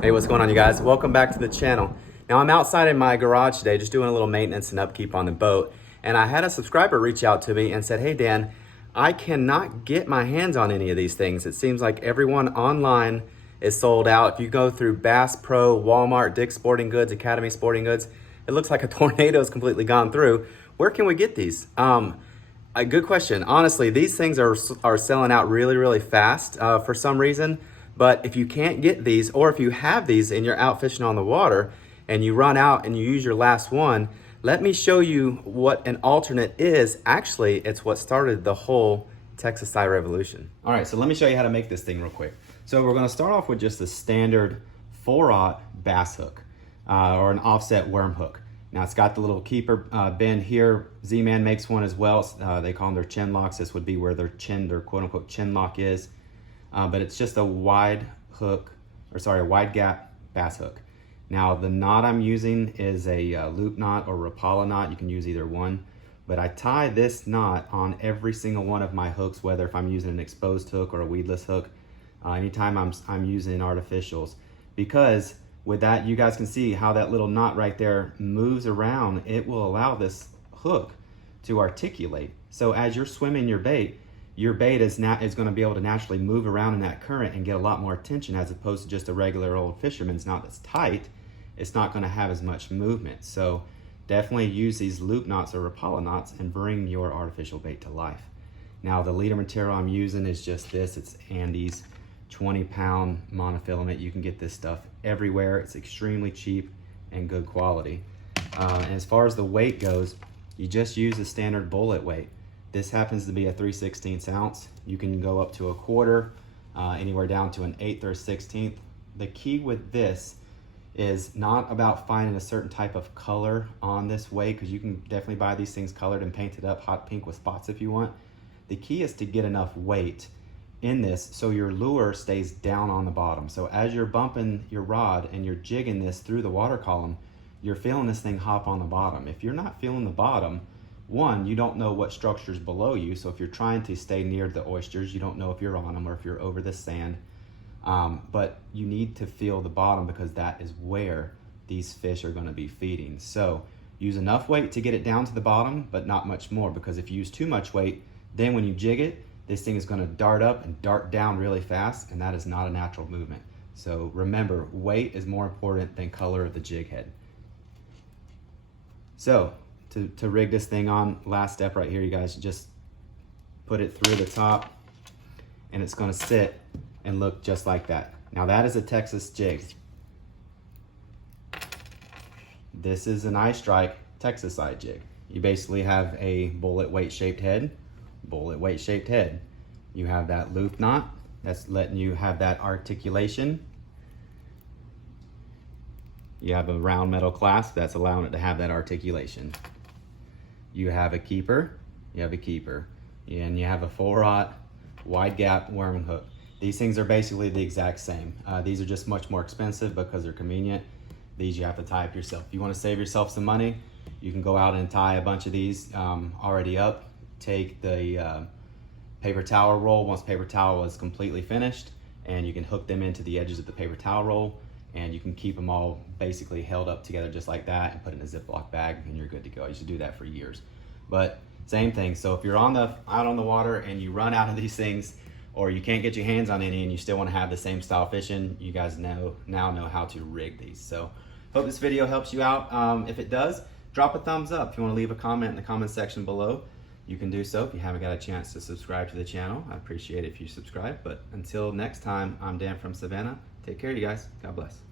Hey, what's going on, you guys? Welcome back to the channel. Now, I'm outside in my garage today just doing a little maintenance and upkeep on the boat, and I had a subscriber reach out to me and said, hey Dan, I cannot get my hands on any of these things. It seems like everyone online is sold out. If you go through Bass Pro, Walmart, Dick's Sporting Goods, Academy Sporting Goods, it looks like a tornado has completely gone through. Where can we get these? A good question. Honestly, these things are selling out really fast for some reason. But if you can't get these, or if you have these and you're out fishing on the water and you run out and you use your last one, let me show you what an alternate is. Actually, it's what started the whole Texas tie revolution. All right, so let me show you how to make this thing real quick. So we're gonna start off with just a standard 4/0 bass hook or an offset worm hook. Now it's got the little keeper bend here. Z-Man makes one as well. They call them their chin locks. This would be where their quote unquote chin lock is. But it's just a wide hook, or sorry, a wide gap bass hook. Now the knot I'm using is a loop knot or Rapala knot. You can use either one. But I tie this knot on every single one of my hooks, whether if I'm using an exposed hook or a weedless hook, anytime I'm using artificials. Because with that, you guys can see how that little knot right there moves around. It will allow this hook to articulate. So as you're swimming your bait is going to be able to naturally move around in that current and get a lot more attention, as opposed to just a regular old fisherman's knot that's tight. It's not going to have as much movement. So definitely use these loop knots or Rapala knots and bring your artificial bait to life. Now the leader material I'm using is just this. It's Andy's 20-pound monofilament. You can get this stuff everywhere. It's extremely cheap and good quality. And as far as the weight goes, you just use a standard bullet weight. This happens to be a 3/16 ounce. You can go up to a quarter, anywhere down to an 1/8 or a 1/16. The key with this is not about finding a certain type of color on this weight, because you can definitely buy these things colored and painted up hot pink with spots if you want. The key is to get enough weight in this so your lure stays down on the bottom. So as you're bumping your rod and you're jigging this through the water column, you're feeling this thing hop on the bottom. If you're not feeling the bottom, one, you don't know what structure's below you. So if you're trying to stay near the oysters, you don't know if you're on them or if you're over the sand. But you need to feel the bottom, because that is where these fish are going to be feeding. So use enough weight to get it down to the bottom, but not much more, because if you use too much weight, then when you jig it, this thing is going to dart up and dart down really fast, and that is not a natural movement. So remember, weight is more important than color of the jig head. So to rig this thing on, last step right here, you guys just put it through the top, and it's going to sit and look just like that. Now that is a Texas jig. This is an Jig Strike Texas side jig. You basically have a bullet weight shaped head, You have that loop knot that's letting you have that articulation. You have a round metal clasp that's allowing it to have that articulation. You have a keeper, and you have a 4/0 wide gap worm hook. These things are basically the exact same. These are just much more expensive because they're convenient. These you have to tie up yourself. If you want to save yourself some money, you can go out and tie a bunch of these already up. Take the paper towel roll once paper towel is completely finished, and you can hook them into the edges of the paper towel roll, and you can keep them all basically held up together just like that and put it in a Ziploc bag, and you're good to go. I used to do that for years. But same thing. So if you're out on the water and you run out of these things, or you can't get your hands on any and you still want to have the same style fishing, you guys now know how to rig these. So hope this video helps you out. If it does, drop a thumbs up. If you want to leave a comment in the comment section below, you can do so. If you haven't got a chance to subscribe to the channel, I appreciate it if you subscribe. But until next time, I'm Dan from Savannah. Take care, you guys. God bless.